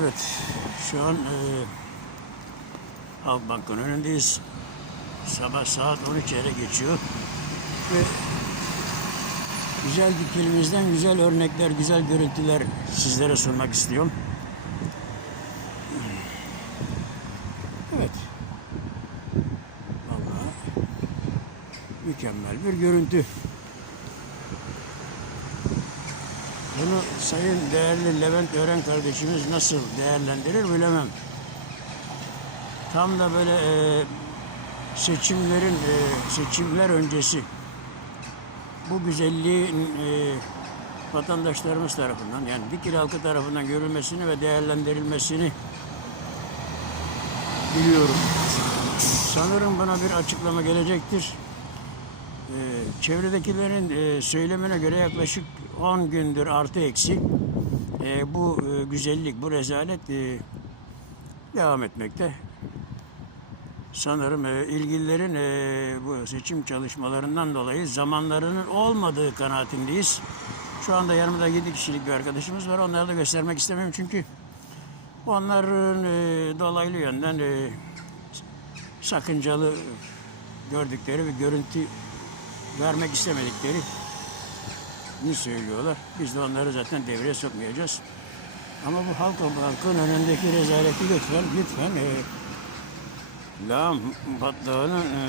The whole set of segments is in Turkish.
Evet, şu an e, Halkbank'ın önündeyiz. Sabah saat 12'ye geçiyor. Ve güzel dikilimizden güzel örnekler, güzel görüntüler sizlere sunmak istiyorum. Evet. Vallahi mükemmel bir görüntü. Bunu sayın değerli Levent Ören kardeşimiz nasıl değerlendirir bilemem. Tam da böyle e, seçimlerin e, seçimler öncesi bu güzelliğin e, vatandaşlarımız tarafından yani Dikili halkı tarafından görülmesini ve değerlendirilmesini biliyorum. Sanırım buna bir açıklama gelecektir. Ee, çevredekilerin e, söylemine göre yaklaşık 10 gündür artı eksi e, bu e, güzellik, bu rezalet e, devam etmekte. Sanırım ilgililerin bu seçim çalışmalarından dolayı zamanlarının olmadığı kanaatindeyiz. Şu anda yanımda 7 kişilik bir arkadaşımız var. Onları da göstermek istemiyorum çünkü onların dolaylı yönden sakıncalı gördükleri ve görüntü vermek istemedikleri ni söylüyorlar. Biz de onları zaten devreye sokmayacağız. Ama bu halk halkın önündeki rezaleti lütfen lütfen e, lağım patlağının e,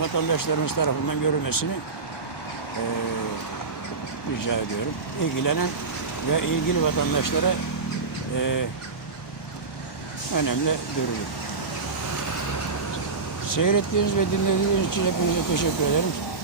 vatandaşlarımız tarafından görülmesini e, rica ediyorum. İlgilenen ve ilgili vatandaşlara e, önemli görülür. Seyrettiğiniz ve dinlediğiniz için hepinize teşekkür ederim.